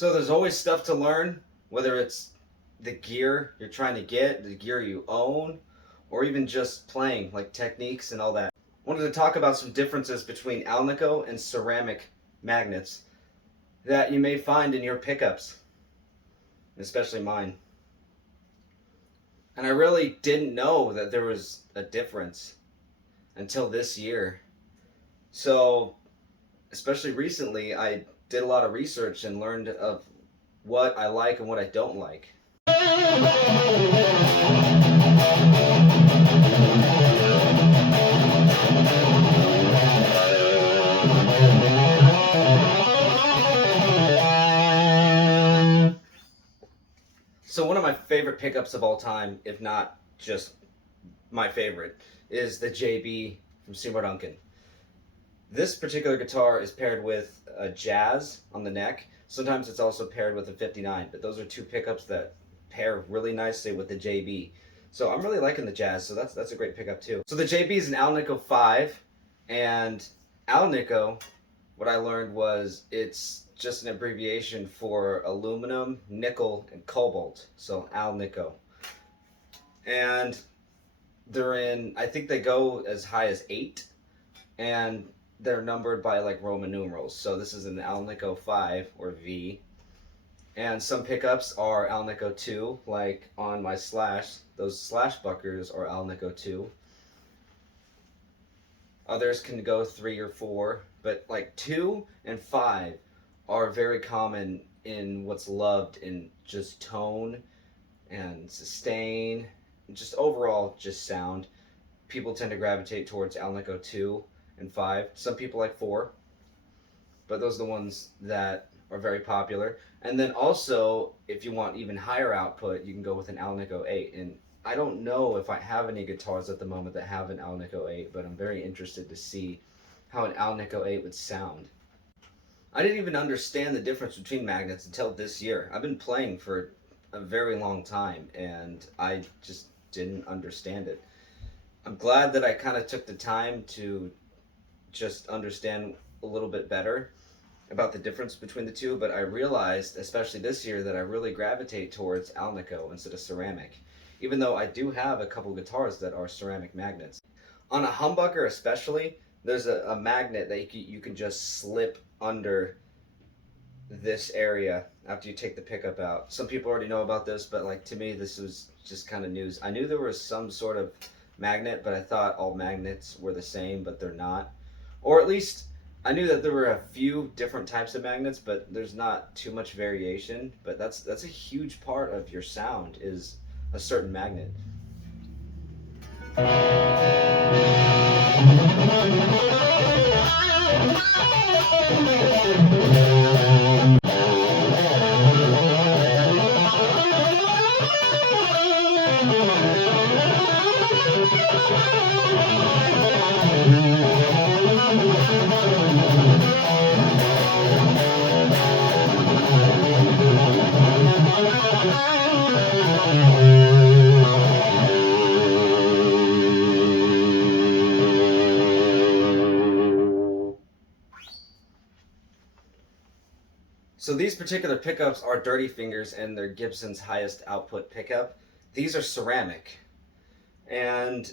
So there's always stuff to learn, whether it's the gear you're trying to get, the gear you own, or even just playing, like techniques and all that. I wanted to talk about some differences between Alnico and ceramic magnets that you may find in your pickups, especially mine. And I really didn't know that there was a difference until this year. So, especially recently, I did a lot of research and learned of what I like and what I don't like. So one of my favorite pickups of all time, if not just my favorite, is the JB from Seymour Duncan. This particular guitar is paired with a Jazz on the neck. Sometimes it's also paired with a 59, but those are two pickups that pair really nicely with the JB. So I'm really liking the Jazz, so that's a great pickup too. So the JB is an Alnico 5, and Alnico, what I learned was it's just an abbreviation for aluminum, nickel, and cobalt. So Alnico. And they're in, I think they go as high as 8, and they're numbered by like Roman numerals. So this is an Alnico 5 or V. And some pickups are Alnico 2, like on my Slash, those Slash buckers are Alnico 2. Others can go 3 or 4, but like 2 and 5 are very common in what's loved in just tone and sustain, just overall just sound. People tend to gravitate towards Alnico 2 and 5. Some people like 4, but those are the ones that are very popular. And then also, if you want even higher output, you can go with an Alnico 8. And I don't know if I have any guitars at the moment that have an Alnico 8, but I'm very interested to see how an Alnico 8 would sound. I didn't even understand the difference between magnets until this year. I've been playing for a very long time, and I just didn't understand it. I'm glad that I kind of took the time to just understand a little bit better about the difference between the two, but I realized, especially this year, that I really gravitate towards Alnico instead of ceramic, even though I do have a couple guitars that are ceramic magnets. On a humbucker especially, there's a magnet that you can just slip under this area after you take the pickup out. Some people already know about this, but like to me, this was just kind of news. I knew there was some sort of magnet, but I thought all magnets were the same, but they're not. Or at least I knew that there were a few different types of magnets, but there's not too much variation. But that's a huge part of your sound is a certain magnet. So these particular pickups are Dirty Fingers, and they're Gibson's highest output pickup. These are ceramic, and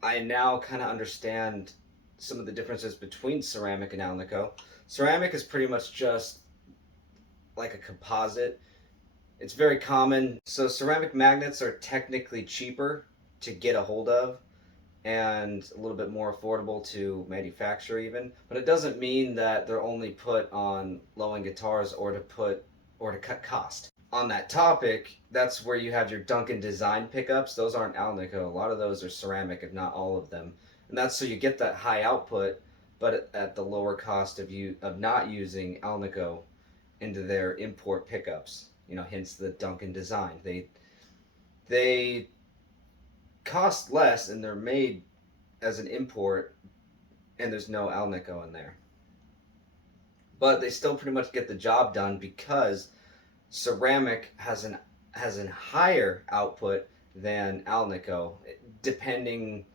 I now kind of understand some of the differences between ceramic and Alnico. Ceramic is pretty much just like a composite. It's very common. So ceramic magnets are technically cheaper to get a hold of and a little bit more affordable to manufacture even, but it doesn't mean that they're only put on low-end guitars or to cut cost. On that topic, that's where you have your Duncan design pickups. Those aren't Alnico. A lot of those are ceramic, if not all of them. And that's so you get that high output, but at the lower cost of not using Alnico into their import pickups. You know, hence the Duncan design. They cost less and they're made as an import, and there's no Alnico in there. But they still pretty much get the job done because ceramic has an higher output than Alnico, depending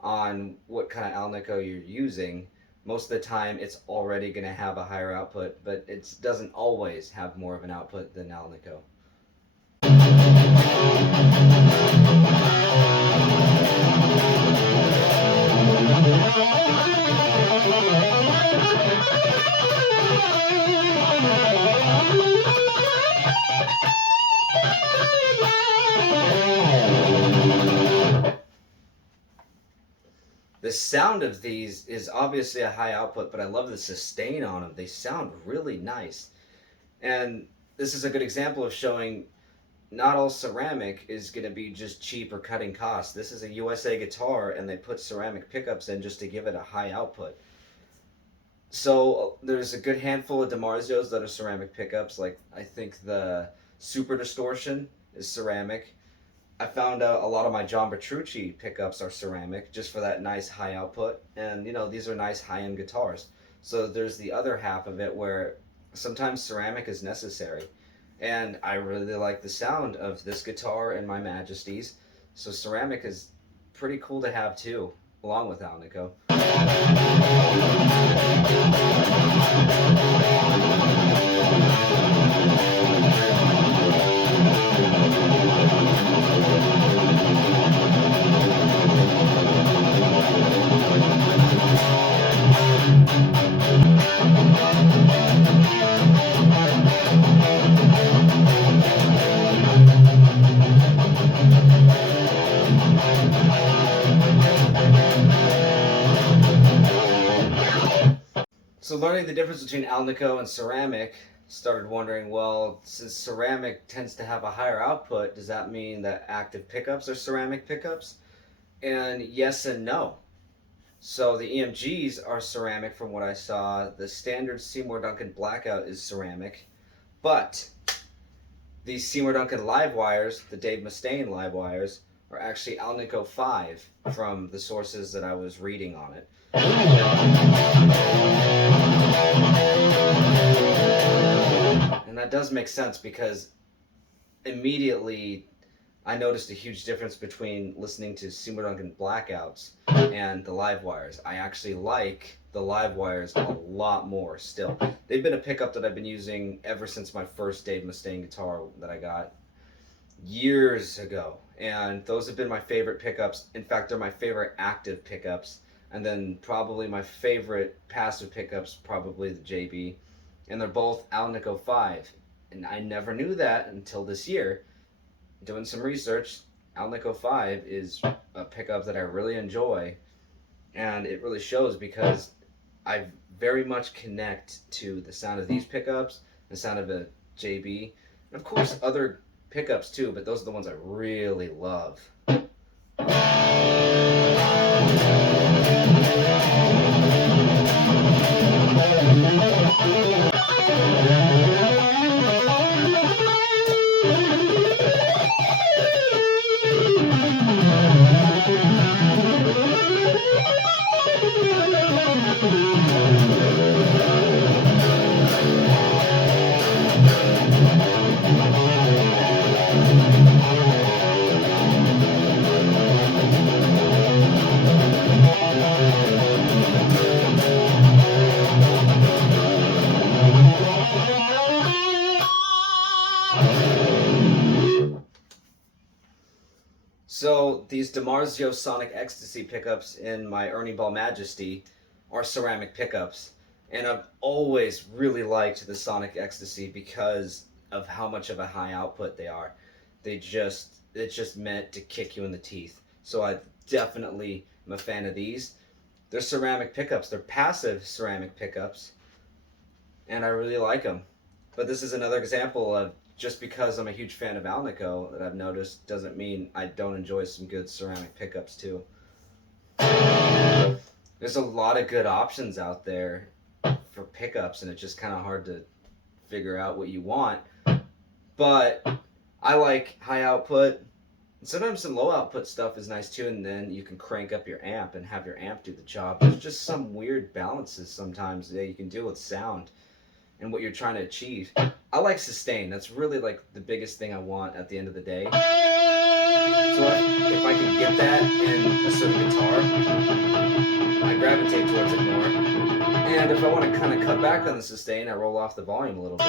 on what kind of Alnico you're using. most of the time it's already going to have a higher output, but it doesn't always have more of an output than Alnico. The sound of these is obviously a high output, but I love the sustain on them. They sound really nice. And this is a good example of showing not all ceramic is going to be just cheap or cutting costs. This is a USA guitar, and they put ceramic pickups in just to give it a high output. So there's a good handful of DiMarzios that are ceramic pickups. Like I think the Super Distortion is ceramic. I found out a lot of my John Petrucci pickups are ceramic just for that nice high output. And these are nice high end guitars. So there's the other half of it where sometimes ceramic is necessary. And I really like the sound of this guitar and my Majesty's. So ceramic is pretty cool to have too, along with Alnico. So learning the difference between Alnico and ceramic, started wondering, well, since ceramic tends to have a higher output, does that mean that active pickups are ceramic pickups? And yes and no. So the EMGs are ceramic from what I saw. The standard Seymour Duncan Blackout is ceramic. But these Seymour Duncan live wires, the Dave Mustaine live wires, are actually Alnico 5 from the sources that I was reading on it. And that does make sense because immediately I noticed a huge difference between listening to Seymour Duncan Blackouts and the live wires. I actually like the live wires a lot more still. They've been a pickup that I've been using ever since my first Dave Mustaine guitar that I got years ago. And those have been my favorite pickups. In fact, they're my favorite active pickups. And then probably my favorite passive pickups, probably the JB. And they're both Alnico 5. And I never knew that until this year. Doing some research, Alnico 5 is a pickup that I really enjoy. And it really shows because I very much connect to the sound of these pickups, the sound of a JB, and of course other pickups too, but those are the ones I really love. So these DiMarzio Sonic Ecstasy pickups in my Ernie Ball Majesty are ceramic pickups. And I've always really liked the Sonic Ecstasy because of how much of a high output they are. It's just meant to kick you in the teeth. So I definitely am a fan of these. They're ceramic pickups. They're passive ceramic pickups. And I really like them. But this is another example of just because I'm a huge fan of Alnico that I've noticed doesn't mean I don't enjoy some good ceramic pickups too. There's a lot of good options out there for pickups, and it's just kind of hard to figure out what you want. But I like high output. Sometimes some low output stuff is nice too, and then you can crank up your amp and have your amp do the job. There's just some weird balances sometimes that you can do with sound and what you're trying to achieve. I like sustain. That's really like the biggest thing I want at the end of the day. So if I can get that in a certain guitar, I gravitate towards it more. And if I want to kind of cut back on the sustain, I roll off the volume a little bit.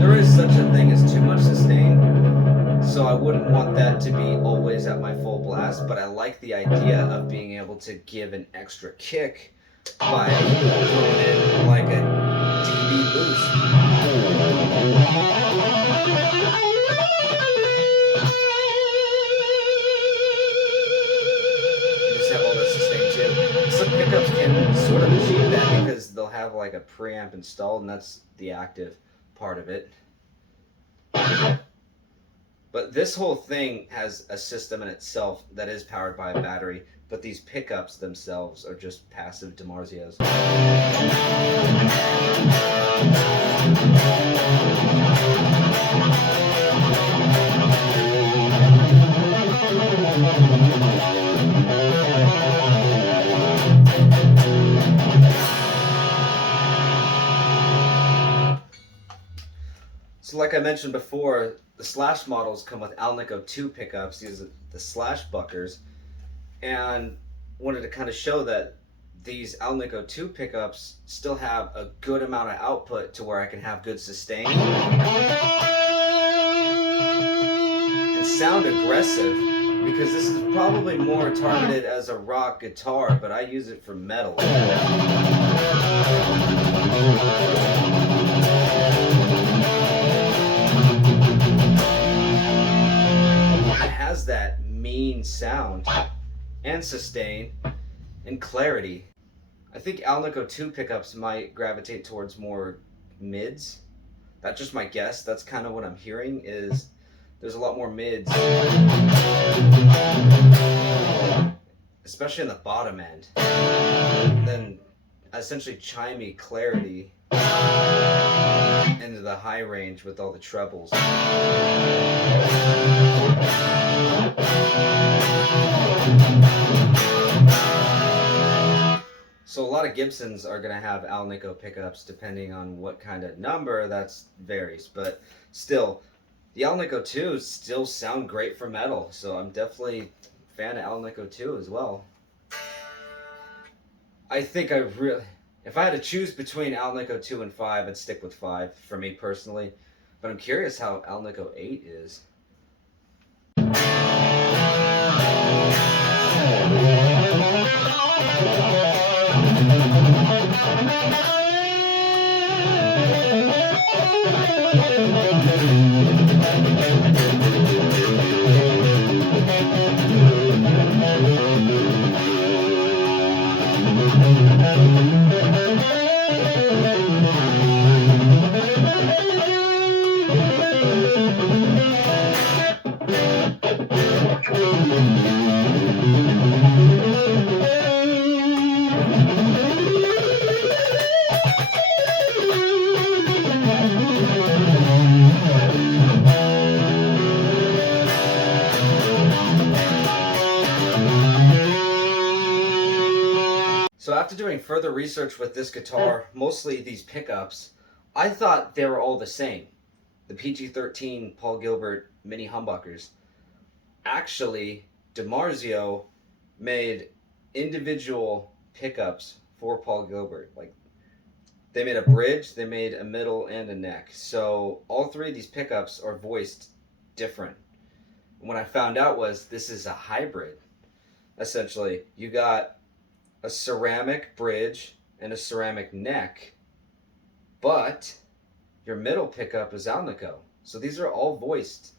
There is such a thing as too much sustain, so I wouldn't want that to be always at my full blast, but I like the idea of being able to give an extra kick by throwing in like a dB boost. You just have all that sustain too. Some pickups can sort of achieve that because they'll have like a preamp installed, and that's the active part of it. But this whole thing has a system in itself that is powered by a battery, but these pickups themselves are just passive DiMarzios. So like I mentioned before, the Slash models come with Alnico 2 pickups. These are the Slash Buckers. And wanted to kind of show that these Alnico 2 pickups still have a good amount of output to where I can have good sustain and sound aggressive, because this is probably more targeted as a rock guitar, but I use it for metal. Has that mean sound and sustain and clarity. I think Alnico 2 pickups might gravitate towards more mids. That's just my guess. That's kind of what I'm hearing, is there's a lot more mids, especially in the bottom end, then essentially chimey clarity into the high range with all the trebles. So a lot of Gibsons are going to have Alnico pickups depending on what kind of number, that varies. But still, the Alnico 2s still sound great for metal, so I'm definitely a fan of Alnico 2 as well. I think if I had to choose between Alnico 2 and 5, I'd stick with 5 for me personally. But I'm curious how Alnico 8 is. So after doing further research with this guitar, mostly these pickups, I thought they were all the same. The PG-13 Paul Gilbert mini humbuckers. Actually, DiMarzio made individual pickups for Paul Gilbert. Like, they made a bridge, they made a middle, and a neck. So all three of these pickups are voiced different. And what I found out was this is a hybrid. Essentially, you got a ceramic bridge and a ceramic neck, but your middle pickup is Alnico. So these are all voiced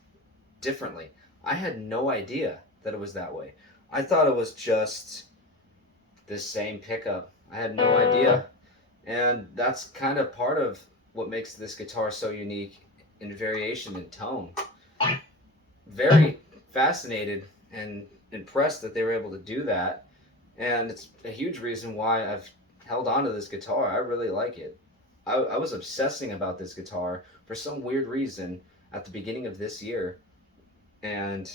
differently. I had no idea that it was that way. I thought it was just the same pickup. I had no idea. And that's kind of part of what makes this guitar so unique in variation and tone. Very fascinated and impressed that they were able to do that. And it's a huge reason why I've held on to this guitar. I really like it. I was obsessing about this guitar for some weird reason at the beginning of this year. And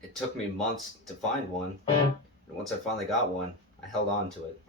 it took me months to find one. And once I finally got one, I held on to it.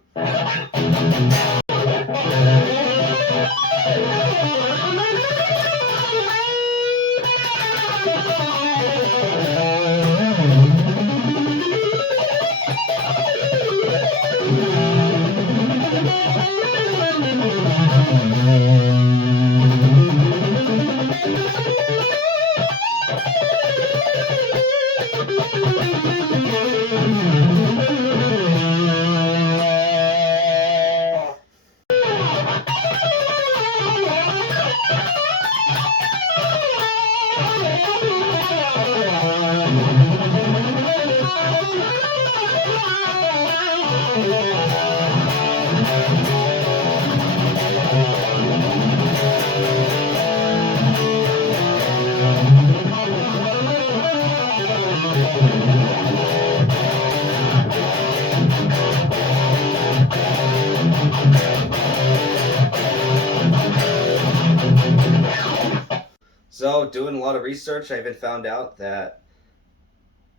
So, doing a lot of research, I even found out that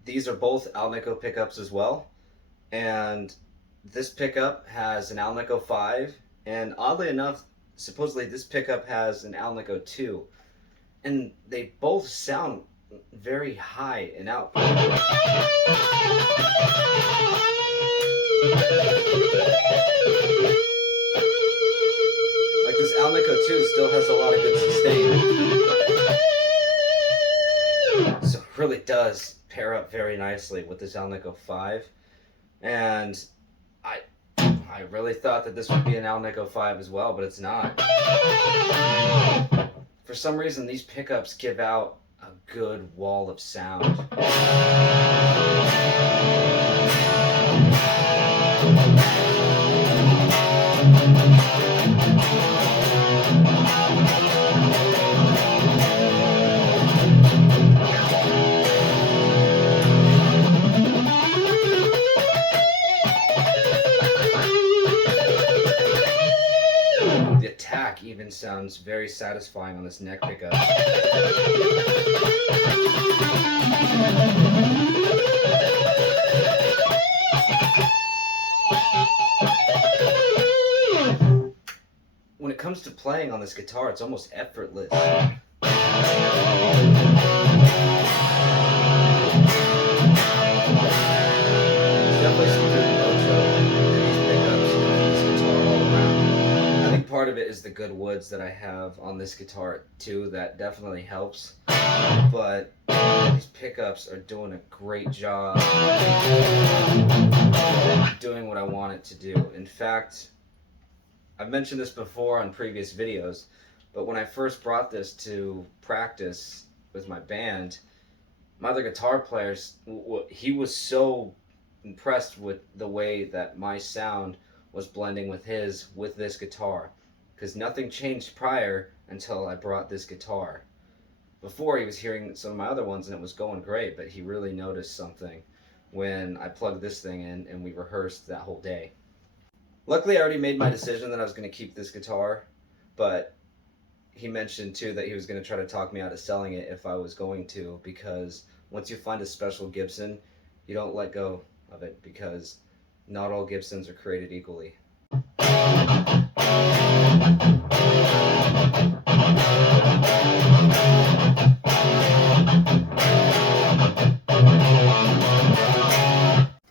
these are both Alnico pickups as well. And this pickup has an Alnico 5, and oddly enough, supposedly this pickup has an Alnico 2. And they both sound very high in output. Like this Alnico 2 still has a lot of good sustain. So it really does pair up very nicely with this Alnico 5. And I really thought that this would be an Alnico 5 as well, but it's not. For some reason, these pickups give out a good wall of sound. The attack even sounds very satisfying on this neck pickup. When it comes to playing on this guitar, it's almost effortless. Definitely some good mojo in these pickups and this guitar all around. I think part of it is the good woods that I have on this guitar too. That definitely helps. But these pickups are doing a great job doing what I want it to do. In fact, I've mentioned this before on previous videos, but when I first brought this to practice with my band, my other guitar players, he was so impressed with the way that my sound was blending with his with this guitar, because nothing changed prior until I brought this guitar. Before, he was hearing some of my other ones and it was going great, but he really noticed something when I plugged this thing in and we rehearsed that whole day. Luckily, I already made my decision that I was going to keep this guitar, but he mentioned too that he was going to try to talk me out of selling it if I was going to, because once you find a special Gibson, you don't let go of it, because not all Gibsons are created equally.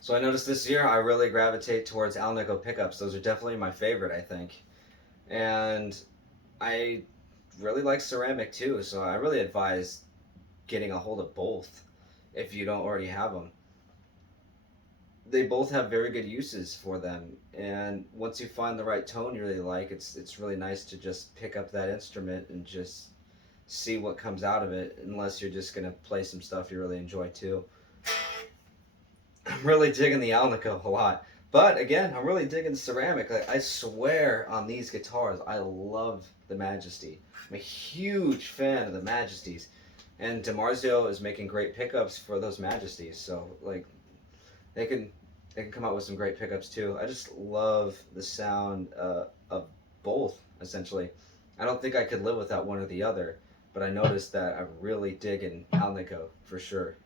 So I noticed this year I really gravitate towards Alnico pickups. Those are definitely my favorite, I think. And I really like ceramic too, so I really advise getting a hold of both if you don't already have them. They both have very good uses for them, and once you find the right tone you really like, it's really nice to just pick up that instrument and just see what comes out of it, unless you're just going to play some stuff you really enjoy too. I'm really digging the Alnico a lot. But again, I'm really digging ceramic. Like, I swear on these guitars, I love the Majesty. I'm a huge fan of the Majesties. And DiMarzio is making great pickups for those Majesties. So like they can come out with some great pickups too. I just love the sound of both, essentially. I don't think I could live without one or the other. But I noticed that I'm really digging Alnico for sure.